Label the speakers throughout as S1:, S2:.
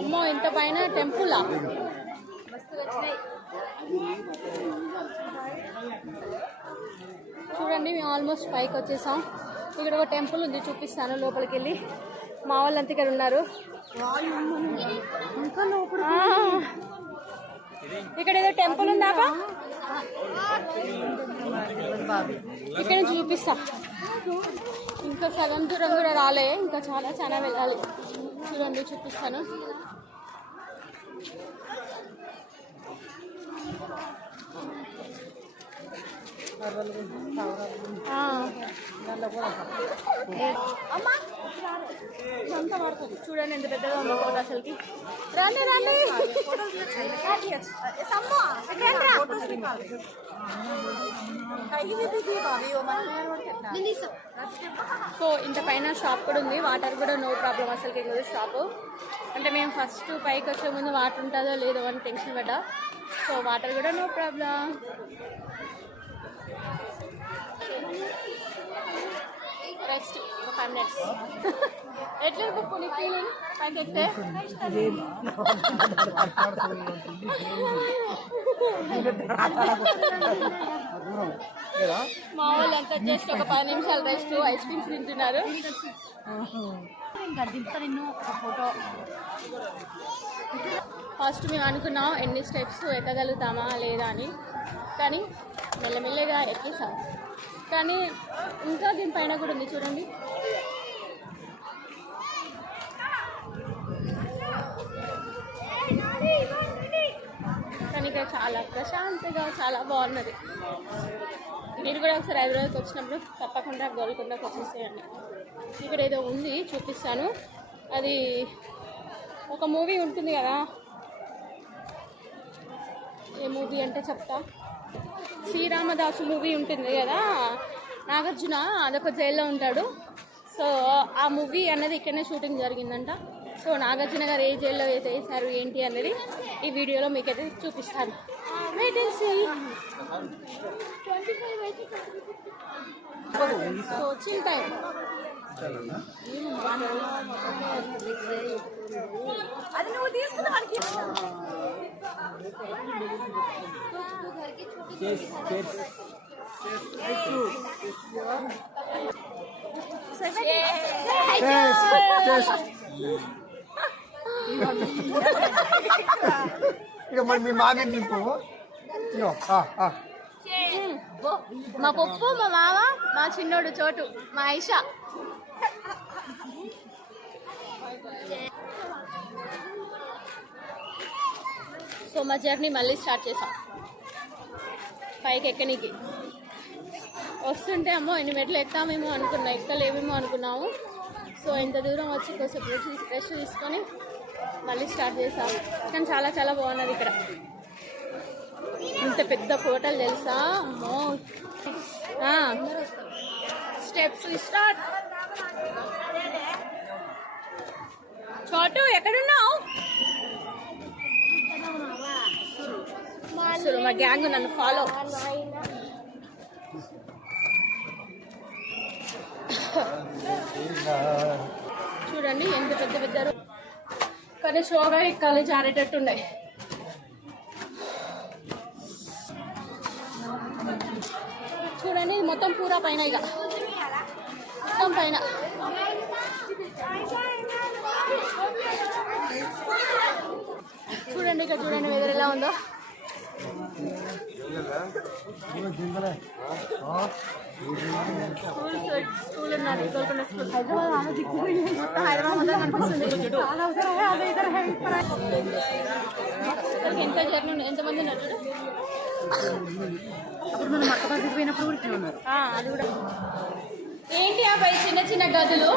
S1: అమ్మో ఇంత పైన టెంపులా? చూడండి మేము ఆల్మోస్ట్ పైకి వచ్చేసాం. ఇక్కడ ఒక టెంపుల్ ఉంది చూపిస్తాను లోపలికి వెళ్ళి మా వాళ్ళంతా ఇక్కడ ఉన్నారు. ఇక్కడ ఏదో టెంపుల్ ఉందాక ఇక్కడ నుంచి చూపిస్తా. ఇంకా సగం దూరం కూడా రాలే. ఇంకా చాలా చాలా వెళ్ళాలి. చూడండి చూపిస్తాను. అమ్మా. చూడండి ఎంత పెద్దగా ఉందో అసలుకి. రండి రండి. సో ఇంత పైన షాప్ కూడా ఉంది. వాటర్ కూడా నో ప్రాబ్లం అసలుకి లేదు షాప్. అంటే మేము ఫస్ట్ పైకి వచ్చే ముందు వాటర్ ఉంటుందో లేదో అని టెన్షన్ పడ్డా. సో వాటర్ కూడా నో ప్రాబ్లం. రెస్ట్ ఒక ఫైవ్ మినిట్స్ ఎట్లా బుక్ నీ ఫీలింగ్ పైకి ఎక్కితే? మా వాళ్ళు అంతా జస్ట్ ఒక పది నిమిషాలు రెస్ట్ ఐస్ క్రీమ్స్ తింటున్నారు. ఫస్ట్ మేము అనుకున్నాం ఎన్ని స్టెప్స్ ఎక్కగలుగుతామా లేదా అని. కానీ మెల్లమెల్లగా ఎక్కేసాం. కానీ ఇంకా దీనిపైన కూడా ఉంది చూడండి. కానీ ఇక్కడ చాలా ప్రశాంతంగా చాలా బాగున్నది. మీరు కూడా ఒకసారి హైదరాబాద్కి వచ్చినప్పుడు తప్పకుండా గోల్కొండకు వచ్చేసేయండి. ఇక్కడ ఏదో ఉంది చూపిస్తాను. అది ఒక మూవీ ఉంటుంది కదా. ఏ మూవీ అంటే చెప్తా. శ్రీరామదాసు మూవీ ఉంటుంది కదా నాగార్జున అదొక జైల్లో ఉంటాడు. సో ఆ మూవీ అన్నది ఇక్కడనే షూటింగ్ జరిగిందంట. సో నాగార్జున గారు ఏ జైల్లో అయితే ఏంటి అనేది ఈ వీడియోలో మీకైతే చూపిస్తాను. సో టైం అది నువ్వు తీసుకున్న వాడికి.
S2: ఇక మరి మీ మామి నింపు. ఇగో, ఆ, ఆ.
S1: మా పప్పు మా మామ మా చిన్నోడు చోటు మా ఐషా. సో మా జర్నీ మళ్ళీ స్టార్ట్ చేసాం పైకి ఎక్కనికి వస్తుంటే అమ్మో ఎన్ని మెట్లు ఎక్కుతామేమో అనుకున్నా ఎక్కలేమేమో అనుకున్నాము. సో ఇంత దూరం వచ్చి కొంచెం రెస్ట్ రెస్ట్ తీసుకొని మళ్ళీ స్టార్ట్ చేసాము కానీ చాలా చాలా బాగున్నది ఇక్కడ. ఇంత పెద్ద హోటల్ తెలుసా? అమ్మో. Steps start. చోటు ఎక్కడున్నావు? చేస్తారు మా గ్యాంగ్ నన్ను ఫాలో. చూడండి ఎంత పెద్ద పెద్ద కానీ షోగా ఎక్కాలి జారేటట్టు ఉన్నాయి. చూడండి మొత్తం పూరా పైన ఇక. మొత్తం పైన. చూడండి ఇక్కడ చూడండి వెదర్ ఎలా ఉందో స్కూల్ స్కూల్ ఉన్నది గోల్కొండ స్కూల్ హైదరాబాద్ ఆమె దిక్కుపోయింది మొత్తం హైదరాబాద్ మొత్తం కనిపిస్తుంది ఇక్కడికి ఎంత జర్నీ ఎంతమంది ఉన్నారు
S3: అప్పుడు మనం మక్క బస్సుకి పోయినప్పుడు కూడా ఉన్నారు
S1: అది కూడా ఏంటి అబ్బాయి చిన్న చిన్న గదులు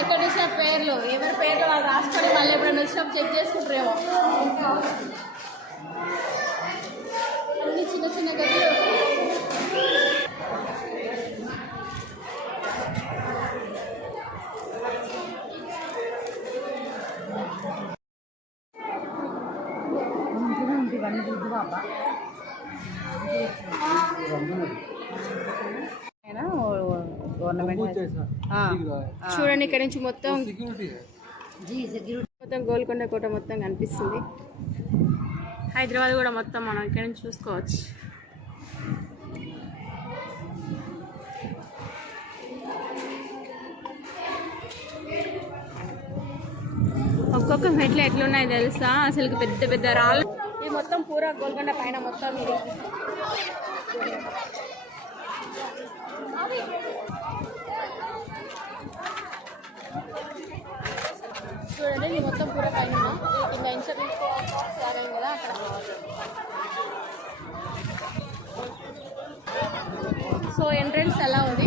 S1: ఎక్కడ చూసిన పేర్లు. ఎవరి పేర్లు వాళ్ళు రాసుకొని మళ్ళీ ఎప్పుడైనా వచ్చినప్పుడు చెక్ చేసుకుంటారేమో. అన్ని చిన్న చిన్న గదిలో చూడండి ఇక్కడ నుంచి మొత్తం మొత్తం గోల్కొండ కోట మొత్తం కనిపిస్తుంది. హైదరాబాద్ కూడా మొత్తం మనం ఇక్కడ నుంచి చూసుకోవచ్చు. ఒక్కొక్క మెట్లు ఎట్లున్నాయి తెలుసా? అసలు పెద్ద పెద్ద రాళ్ళు. ఇది మొత్తం పూరా గోల్కొండ పైన మొత్తం ఇది. ఇది మొత్తం పూరా పైన కింద ఇన్సూరెన్స్ కదా అక్కడ. సో ఎంట్రన్స్ ఎలా ఉంది?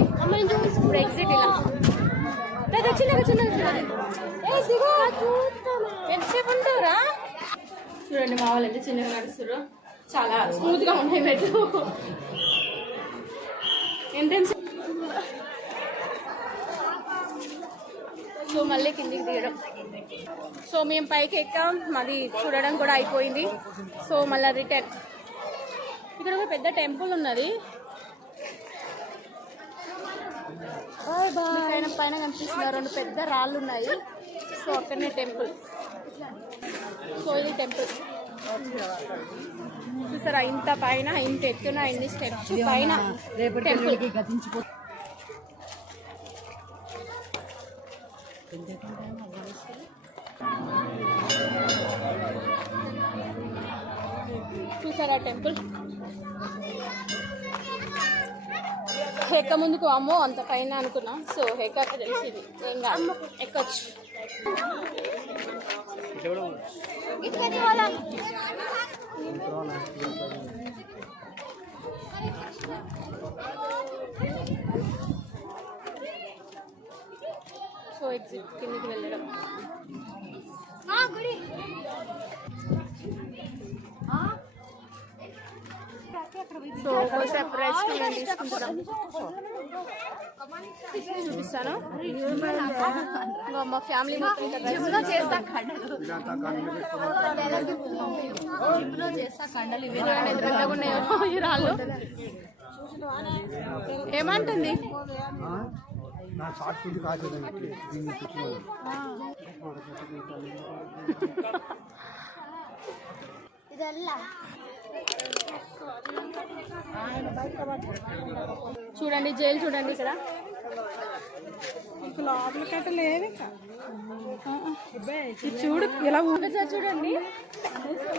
S1: ఇప్పుడు ఎగ్జిట్ ఇలా. చిన్నగా చూడండి ఎంతసేపు ఉంటారా చూడండి మా వాళ్ళు అయితే చిన్నగా నడుస్తారు చాలా స్మూత్గా ఉన్నాయి మెట్లు. ఎంట్రన్స్ సో మళ్ళీ కిందికి దిగడం సో మేము పైకి ఎక్కాం. మాది చూడడం కూడా అయిపోయింది. సో మళ్ళీ రిటర్న్. ఇక్కడ ఒక పెద్ద టెంపుల్ ఉన్నది. పైన పైన కనిపిస్తున్న రెండు పెద్ద రాళ్ళు ఉన్నాయి. సో అక్కడనే టెంపుల్. సో ఇది టెంపుల్. చూసారా? ఇంత పైన ఇంత ఎత్తున ఇన్ని స్టెప్స్ పైన టెంపుల్. చూసారా టెంపుల్? ఎక్క ముందుకు అమ్మో అంత పైన అనుకున్నా. సో ఎక్కాక తెలిసింది. ఏం కాదు. ఎక్కొచ్చు. సో ఎగ్జిట్ కిందికి వెళ్ళడం. సో కొంచెం రెస్టారెంట్ తీసుకుంటున్నాం. చూపిస్తాను. ఇంకా మా ఫ్యామిలీ మొత్తం ఇక్కడ చేస్తా ఎదురుగా ఉన్నాయో. ఈ రాళ్ళు. ఏమంటుంది?
S2: నా షార్ట్ ఫుడ్ కాదు దీన్ని
S1: చూడండి జైలు చూడండి ఇక్కడ.
S3: లోపలికట్ట లేదు
S1: ఇది చూడు ఎలా ఊగచ్చా చూడండి.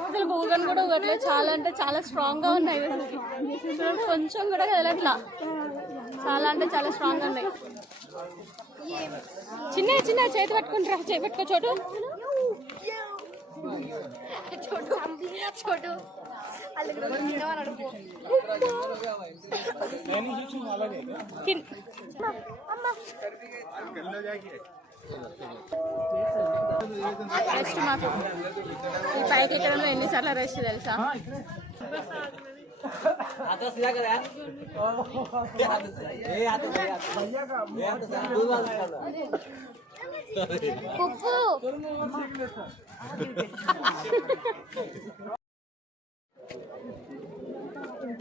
S1: అసలు ఊగని కూడా ఊగట్లేదు చాలా అంటే చాలా స్ట్రాంగ్గా ఉన్నాయి. చూడండి కొంచెం కూడా కదలట్లా. చాలా అంటే చాలా స్ట్రాంగ్గా ఉన్నాయి. చిన్న చిన్న చేతి పట్టుకుంటారా చేతి పట్టుకో చోటు. చోటు చోటు. కిన్- రెస్ట్ మాకు ఈ పైకి ఎక్కడంలో ఎన్నిసార్లు రెస్ట్ తెలుసా?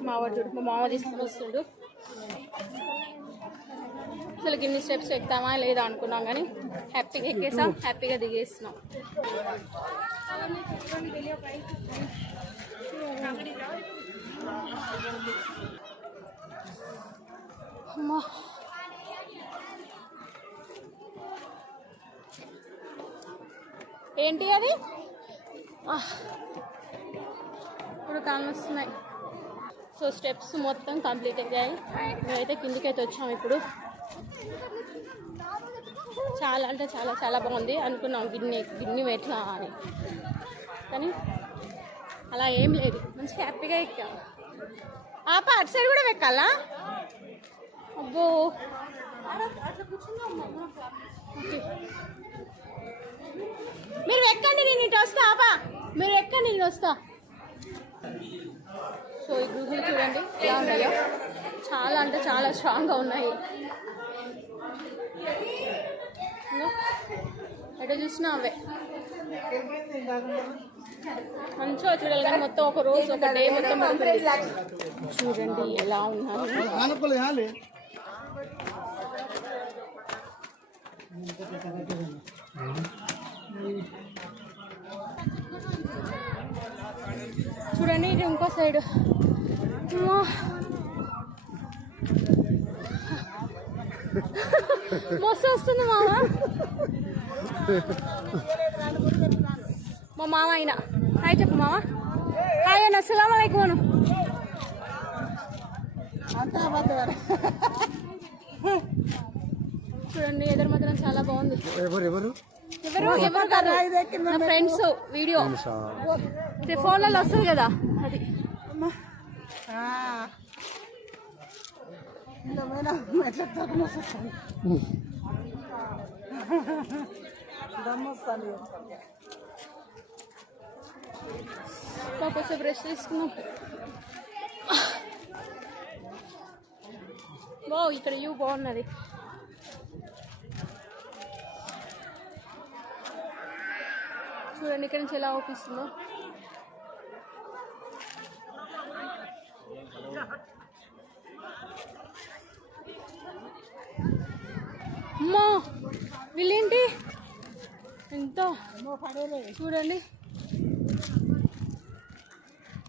S1: మావ చూడు మా మామ తీసుకుని వస్తుండు అసలు ఇన్ని స్టెప్స్ ఎక్కుతామా లేదా అనుకున్నాం కానీ హ్యాపీగా ఎక్కేసాం హ్యాపీగా దిగేస్తున్నాం అమ్మా. ఏంటి అది? ఆహ్. ఇప్పుడు కాళ్ళు వస్తున్నాయి. సో స్టెప్స్ మొత్తం కంప్లీట్ అయ్యాయి. మేమైతే కిందికైతే వచ్చాము ఇప్పుడు. చాలా అంటే చాలా చాలా బాగుంది. అనుకున్నాం గిన్నె గిన్నె ఎట్లా అని. కానీ అలా ఏం లేదు. మంచి హ్యాపీగా ఎక్కాము ఆప అటు సైడ్ కూడా వెక్కాలా? అబ్బో. మీరు ఎక్కండి నేను ఇటు వస్తా ఆపా మీరు ఎక్కండి నేను వస్తా. సో ఈ గుహలు చూడండి ఎలా ఉన్నాయో చాలా అంటే చాలా స్ట్రాంగ్గా ఉన్నాయి. ఎటు చూసినా అవే. మంచిగా చూడాలి కానీ మొత్తం ఒక రోజు ఒక డే మొత్తం. చూడండి ఎలా
S2: హాలి
S1: చూడండి ఇది ఇంకో సైడ్. మస్తు వస్తుంది మామ. మా మామ అయినా హాయ్ చెప్పు మామ. హాయ్ అన్న అస్సలం అలైకుం అను చూడండి ఎదురు మాత్రం చాలా బాగుంది.
S2: ఎవరు ఎవరు?
S1: ఎవరు ఎవరు కాదు. నా ఫ్రెండ్స్ వీడియో. ఫోన్లలో వస్తుంది కదా. అది. కొంచెం బ్రష్ తీసుకున్నాం బో ఇక్కడ వ్యూ బాగున్నది చూడండి ఇక్కడ నుంచి ఎలా అవుపిస్తుందో అమ్మో వీళ్ళేంటి ఎంత? చూడండి.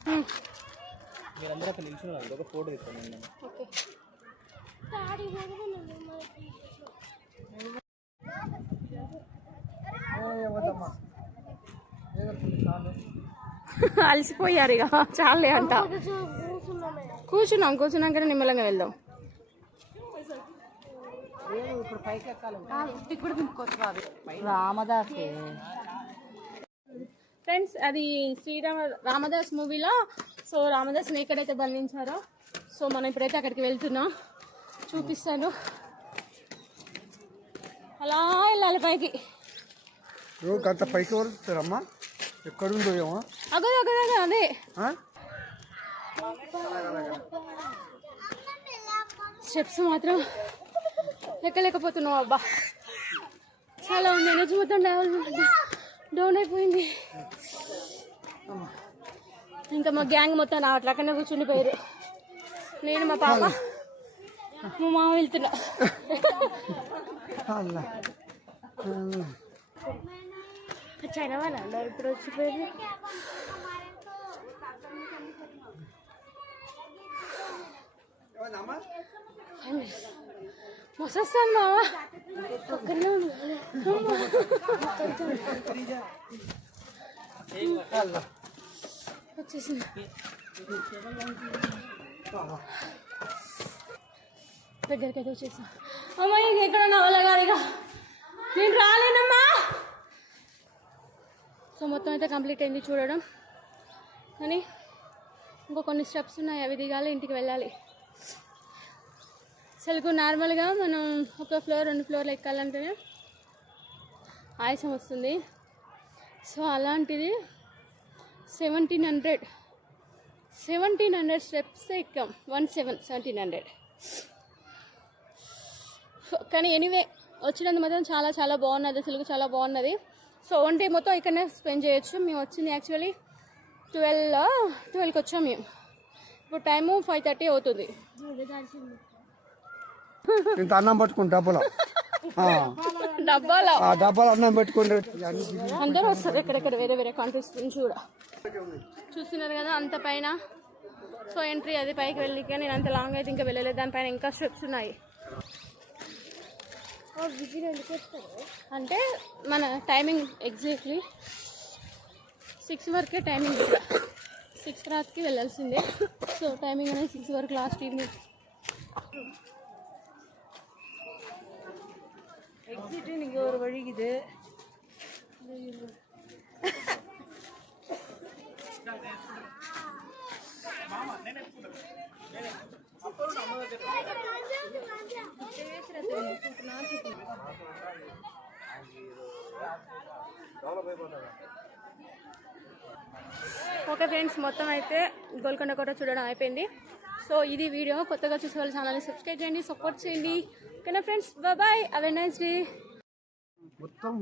S1: హ్మ్.
S4: మీరందరూ అక్కడ నిల్చున్నారు ఒక ఫోటో తీసుకోండి నేను
S1: ఓకే అలసిపోయారు ఇక. చాలే అంట. కూర్చున్నాం. కూర్చున్నాక నిమ్మలంగా వెళ్దాం
S3: ఇప్పుడు పైకి ఎక్కాలి ఇప్పుడు దింపుకోవచ్చు బాబు రామదాస్
S1: ఫ్రెండ్స్ అది శ్రీరామ రామదాస్ మూవీలో సో రామదాస్ని ఎక్కడైతే బంధించారో సో మనం ఇప్పుడైతే అక్కడికి వెళ్తున్నాం. చూపిస్తాను. అలా వెళ్ళాలి పైకి.
S2: గంట పైకి వరుస్తారమ్మా ఎక్కడుందో ఏమో.
S1: అగదు అదే? స్టెప్స్ మాత్రం ఎక్కలేకపోతున్నావు అబ్బా. చాలా ఉంది ఎనర్జీ మొత్తం డౌన్ డౌన్ అయిపోయింది. ఇంకా మా గ్యాంగ్ మొత్తం నా అట్లకన్నా కూర్చుండిపోయారు. నేను మా పాప మా మామ వెళ్తున్నా. చైనా వాళ్ళ అందరూ ఇప్పుడు వచ్చిపోయారు పక్కనే ఉంది. వచ్చేసింది దగ్గరికి అయితే వచ్చేసా. అమ్మ ఇంక ఎక్కడ నా వల్ల కాదు ఇక. నేను రాలేనమ్మా. సో మొత్తం అయితే కంప్లీట్ అయింది చూడడం. కానీ ఇంకో కొన్ని స్టెప్స్ ఉన్నాయి అవి దిగాలి ఇంటికి వెళ్ళాలి. అసలుకు నార్మల్గా మనం ఒక ఫ్లోర్ రెండు ఫ్లోర్లు ఎక్కాలంటేనే ఆయాసం వస్తుంది. సో అలాంటిది seventeen hundred seventeen hundred steps ఎక్కాం. One seven seventeen hundred. కానీ ఎనీవే వచ్చినందుకు మాత్రం చాలా చాలా బాగున్నది. అసలు చాలా బాగున్నది. సో వన్ డే మొత్తం ఇక్కడనే స్పెండ్ చేయొచ్చు. మేము వచ్చింది యాక్చువల్లీ ట్వెల్వ్ ట్వెల్వ్కి వచ్చాం మేము. ఇప్పుడు టైము ఫైవ్ థర్టీ అవుతుంది.
S2: ఇంత అన్నం పట్టుకుని డబ్బులో. ఆ,
S1: డబ్బాలో?
S2: ఆ డబ్బాలు అన్నం పెట్టుకుంటే
S1: అందరూ వస్తారు ఎక్కడెక్కడ వేరే వేరే కంట్రీస్ నుంచి కూడా. చూస్తున్నారు కదా అంత పైన. సో ఎంట్రీ అది పైకి వెళ్ళిక నేను అంత లాంగ్ అయితే ఇంకా వెళ్ళలేదు. దానిపైన ఇంకా స్టెప్స్ ఉన్నాయి. అంటే మన టైమింగ్ ఎగ్జాక్ట్లీ సిక్స్ వరకే టైమింగ్ సిక్స్ రాత్రికి వెళ్ళాల్సిందే. సో టైమింగ్ అనేది సిక్స్ వరకు లాస్ట్ ఈవినింగ్
S3: எக்ஸிட் நீங்க ஒரு வழிக்குது
S1: ఓకే ఫ్రెండ్స్ మొత్తం అయితే గోల్కొండ కోట చూడడం అయిపోయింది సో ఇది వీడియో. కొత్తగా చూసే వాళ్ళ ఛానల్ని సబ్స్క్రైబ్ చేయండి సపోర్ట్ చేయండి. ఓకేనా friends bye
S2: have a nice day మొత్తం